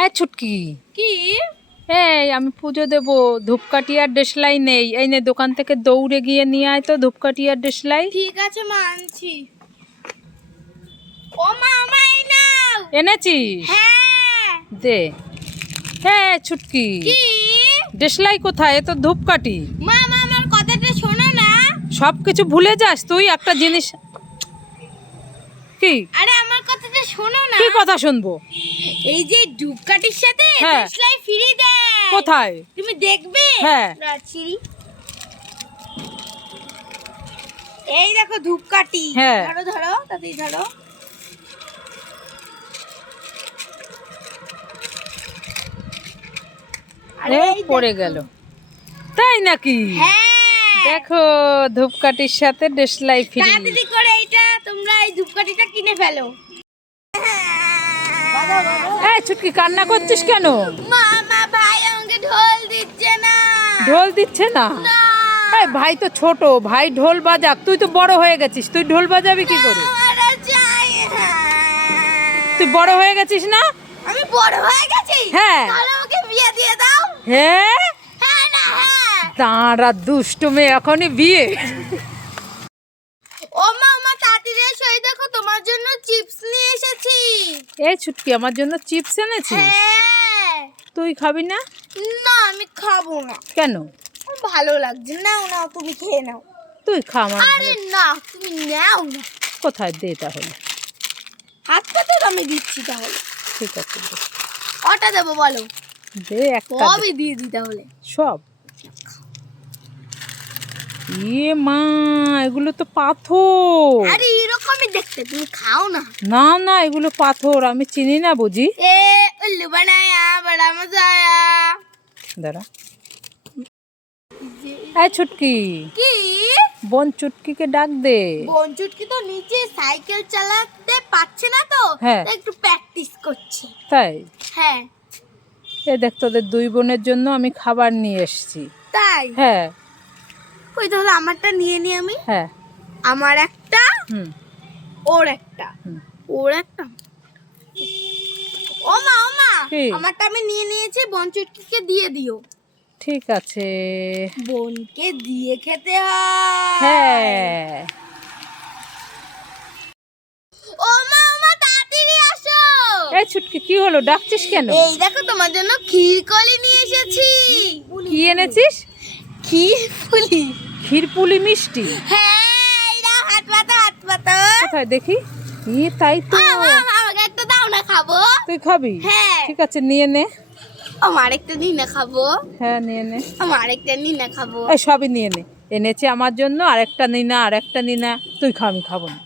হ্যাঁ ছুটকি। কি? এই আমি পুজো দেব। ধূপকাঠি আর দেশলাই নেই। এই নে দোকান থেকে দৌড়ে গিয়ে নিয়ে আয় তো ধূপকাঠি আর দেশলাই ঠিক আছে মা আনছি। ও মা এই নাও। এনেছিস? হ্যাঁ। দে। হ্যাঁ ছুটকি। কি? দেশলাই কোথায়? এ তো ধূপকাঠি। মা মা আমার কথাটা শোনো না। সব কিছু ভুলে যাস তুই। একটা জিনিস কি? আরে আমার কথাটা শোনো না। কি কথা শুনব? এই যে ডুবকাটির সাথে হ্যাঁ। দেশলাই ফ্রি দেয়। কোথায়? তুমি দেখবে? হ্যাঁ। রাচিরি এই দেখো ধূপকাঠি। হ্যাঁ। ধরো ধরো তাতেই ধরো। আরে পড়ে গেল। তাই নাকি? হ্যাঁ দেখো ধূপকাঠির সাথে দেশলাই ফ্রি তাড়াতাড়ি করে এইটা তোমরা এই ধূপকাঠিটা কিনে ফেলো। এই ছুটকি কান্না করছিস কেন? মামা ভাই আমাকে ঢোল দিচ্ছে না। ঢোল দিচ্ছে না? এই ভাই তো ছোট ভাই ঢোল বাজাক তুই তো বড় হয়ে গেছিস তুই ঢোল বাজাবি কি করে? তুই বড় হয়ে গেছিস না? আমি বড় হয়ে গেছি? হ্যাঁ। তাহলে আমাকে বিয়ে দিয়ে দাও। হ্যাঁ হ্যাঁ হ্যাঁ? তাঁরা দুষ্ট মেয়ে এখনই বিয়ে। ও মা মা তাড়াতাড়ি এসো এই দেখো তোমার জন্য চিপস নিয়ে এসেছি। এই ছুটকি আমার জন্য চিপস এনেছিস? হ্যাঁ। তুই খাবি না? না আমি খাব না। কেন? ভালো লাগছে। নাও নাও তুমি খেয়ে নাও। তুই খা আমার আরে না তুমি নাও না। কোথায় দে তাহলে? হাত পাতে আমি দিচ্ছি তাহলে। ঠিক আছে। কটা দেবো বলো? দে একটা। কবে দিয়ে দিই তাহলে? সব। ইয়ে মা এগুলো তো পাথর। আরে এরকমই দেখতে তুমি খাও না। না না এগুলো পাথর আমি চিনি না বুঝি। এ দাঁড়া। ছুটকি কি? বোন চুটকিকে ডাক দে। বন চুটকি তো নিচে সাইকেল চালাতে পারছে না তো হ্যাঁ। একটু প্র্যাকটিস করছে। তাই? হ্যাঁ। এ দেখ তোদের দুই বোনের জন্য আমি খাবার নিয়ে এসেছি। তাই? হ্যাঁ। ওই তাহলে আমারটা নিয়ে নি আমি। হ্যাঁ। আমার একটা হুম। ওর একটা। ওর একটা। ও মা ও মা কি? আমারটা আমি নিয়ে নিয়েছি বঞ্চুটকিকে দিয়ে দিও। ঠিক আছে। বোনকে দিয়ে খেতে হয়। হ্যাঁ। ও মা ও মা তাড়াতাড়ি আসো। এই ছুটকি কি হলো? ডাকছিস কেন? এই দেখো তোমার জন্য ক্ষীর কলি নিয়ে এসেছি। কি এনেছিস? ক্ষীর পুলি ক্ষীরপুলি মিষ্টি? হ্যাঁ এইটা হাত পাতা হাত পাতা। কোথায় দেখি? ই তাই তো। আমাকে একটা দাও না খাব। তুই খাবি? হ্যাঁ। ঠিক আছে নিয়ে নে। আমার একটা নিয়ে না খাব। হ্যাঁ নিয়ে নে। আমার একটা নিয়ে না খাব। সবই নিয়ে নে। এনেছে আমার জন্য আরেকটা নিনা আরেকটা নিনা তুই খা আমি খাব না।